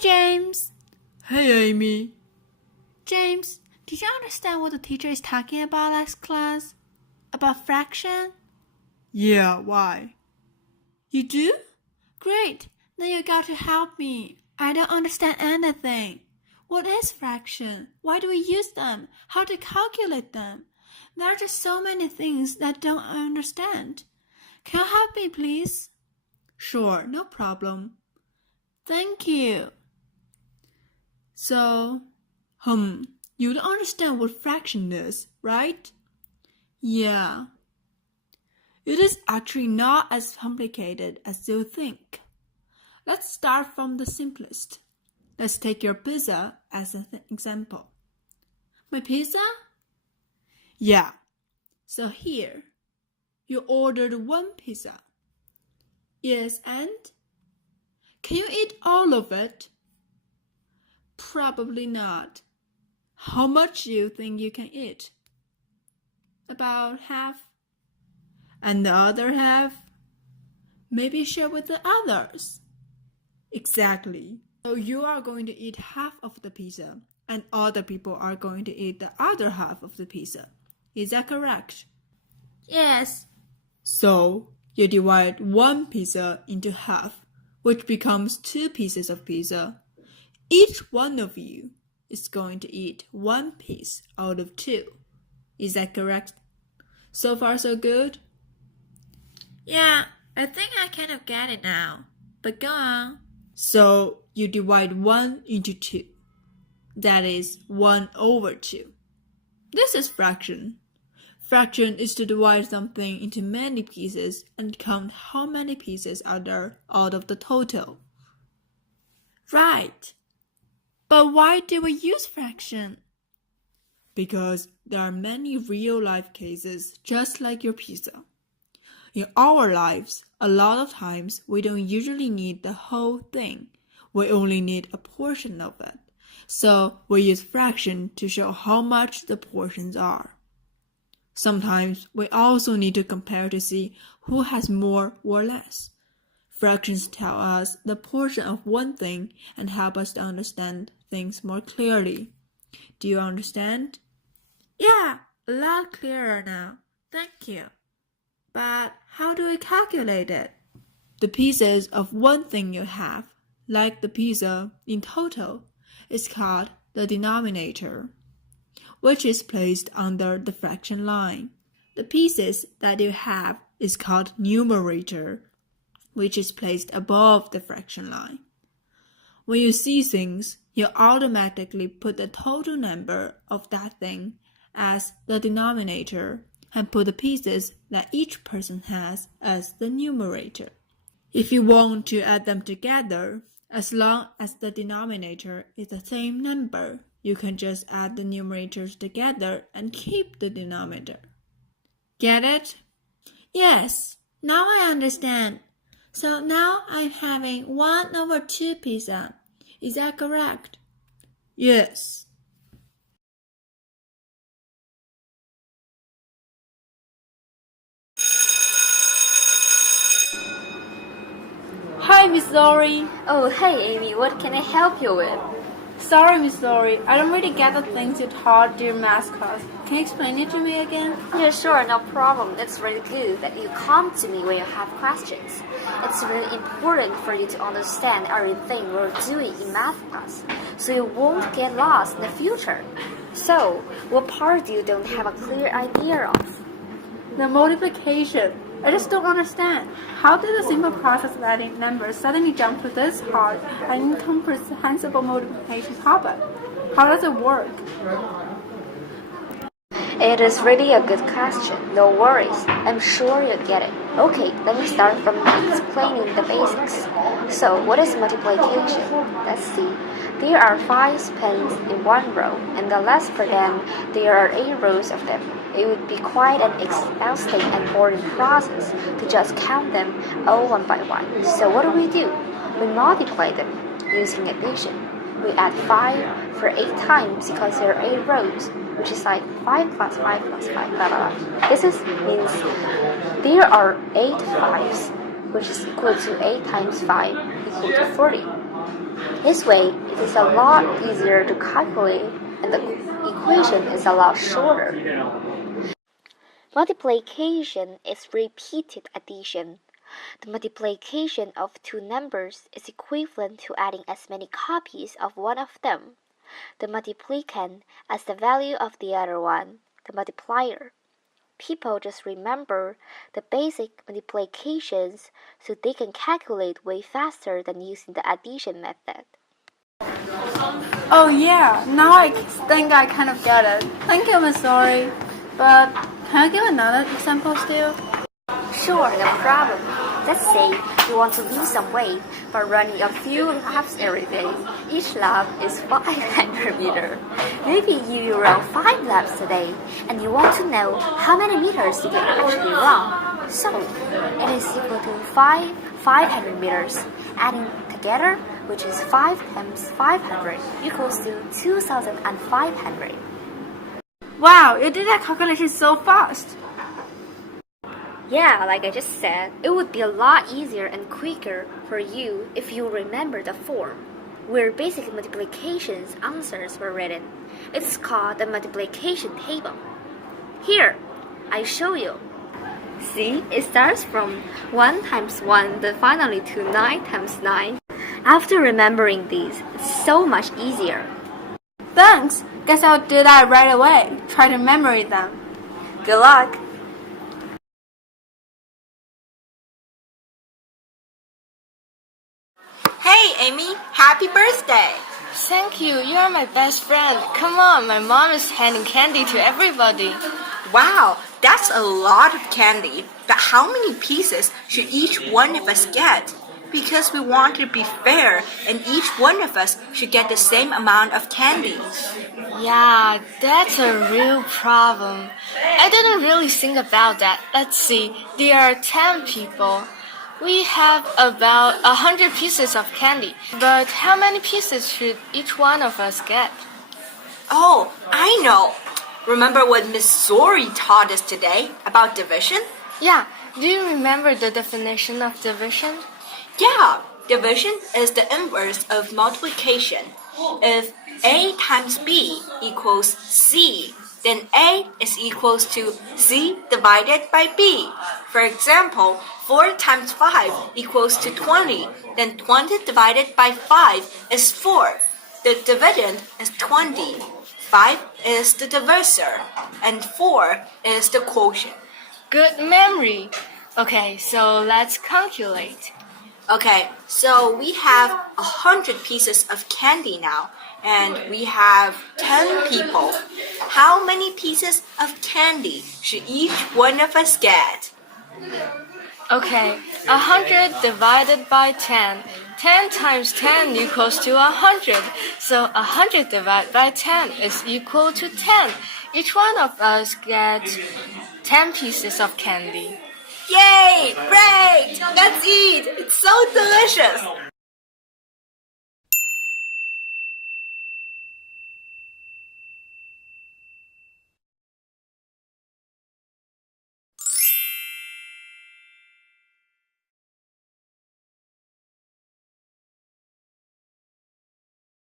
James. Hey, Amy. James, did you understand what the teacher is talking about last class? About fraction? Yeah, why? You do? Great. Then you got to help me. I don't understand anything. What is fraction? Why do we use them? How to calculate them? There are just so many things that I don't understand. Can you help me, please? Sure, no problem. Thank you. So, you don't understand what fraction is, right? Yeah. It is actually not as complicated as you think. Let's start from the simplest. Let's take your pizza as an example. My pizza? Yeah. So here, you ordered one pizza. Yes, and? Can you eat all of it? Probably not. How much do you think you can eat? About half. And the other half? Maybe share with the others. Exactly. So you are going to eat half of the pizza, and other people are going to eat the other half of the pizza. Is that correct? Yes. So you divide one pizza into half, which becomes 2 pieces of pizza. Each one of you is going to eat 1 piece out of 2. Is that correct? So far, so good? Yeah, I think I kind of get it now. But go on. So you divide 1 into 2. That is 1 over 2. This is fraction. Fraction is to divide something into many pieces and count how many pieces are there out of the total. Right. But why do we use fraction? Because there are many real-life cases just like your pizza. In our lives, a lot of times we don't usually need the whole thing. We only need a portion of it. So we use fraction to show how much the portions are. Sometimes we also need to compare to see who has more or less. Fractions tell us the portion of one thing and help us to understand things more clearly. Do you understand? Yeah, a lot clearer now. Thank you. But how do we calculate it? The pieces of one thing you have, like the pizza in total, is called the denominator, which is placed under the fraction line. The pieces that you have is called numerator, which is placed above the fraction line. When you see things, you automatically put the total number of that thing as the denominator and put the pieces that each person has as the numerator. If you want to add them together, as long as the denominator is the same number, you can just add the numerators together and keep the denominator. Get it? Yes, now I understand. So now I'm having 1 over 2 pizza. Is that correct? Yes. Hi, Miss Lori. Oh, hey Amy, what can I help you with? Sorry, Miss Lori. I don't really get the things you taught during math class. Can you explain it to me again? Yeah, sure, no problem. It's really good that you come to me when you have questions. It's really important for you to understand everything we're doing in math class, so you won't get lost in the future. So, what part do you don't have a clear idea of? The multiplication. I just don't understand. How did the simple process of adding numbers suddenly jump to this hard and incomprehensible multiplication problem? How does it work? It is really a good question. No worries. I'm sure you'll get it. Okay, let me start from explaining the basics. So, what is multiplication? Let's see. There are 5 pens in one row, and unless for them, there are 8 rows of them. It would be quite an exhausting and boring process to just count them all one by one. So what do? We multiply them using addition. We add 5 for 8 times because there are 8 rows, which is like 5 plus 5 plus 5, blah, blah, blah. This means there are 8 5s, which is equal to 8 times 5 equal to 40. This way, it is a lot easier to calculate and the equation is a lot shorter. Multiplication is repeated addition. The multiplication of two numbers is equivalent to adding as many copies of one of them. The multiplicand as the value of the other one, the multiplier. People just remember the basic multiplications so they can calculate way faster than using the addition method. Oh yeah, now I think I kind of get it. Thank you, Miss Sorry. But can I give another example still? Sure, no problem. Let's say you want to lose some weight by running a few laps every day. Each lap is 500 meters. Maybe you run 5 laps a day and you want to know how many meters you can actually run. So, it is equal to 500 meters. Adding together, which is 5 times 500 equals to 2,500. Wow, you did that calculation so fast. Yeah, like I just said, it would be a lot easier and quicker for you if you remember the form, where basic multiplications answers were written. It's called the multiplication table. Here, I show you. See, it starts from 1 times 1, then finally to 9 times 9. After remembering these, it's so much easier. Thanks. Guess I'll do that right away. Try to memorize them. Good luck! Hey, Amy, happy birthday! Thank you, you are my best friend. Come on, my mom is handing candy to everybody. Wow, that's a lot of candy. But how many pieces should each one of us get? Because we want to be fair, and each one of us should get the same amount of candy. Yeah, that's a real problem. I didn't really think about that. Let's see, there are 10 people. We have about 100 pieces of candy, but how many pieces should each one of us get? Oh, I know. Remember what Miss Zori taught us today about division? Yeah, do you remember the definition of division? Yeah, division is the inverse of multiplication. If A times B equals C, then A is equals to C divided by B. For example, 4 times 5 equals to 20, then 20 divided by 5 is 4. The dividend is 20. 5 is the divisor, and 4 is the quotient. Good memory. Okay, so let's calculate. Okay, so we have 100 pieces of candy now, and we have 10 people. How many pieces of candy should each one of us get? Okay, 100 divided by 10. 10 times 10 equals to 100. So 100 divided by 10 is equal to 10. Each one of us gets 10 pieces of candy. Yay! Great! Let's eat! It's so delicious!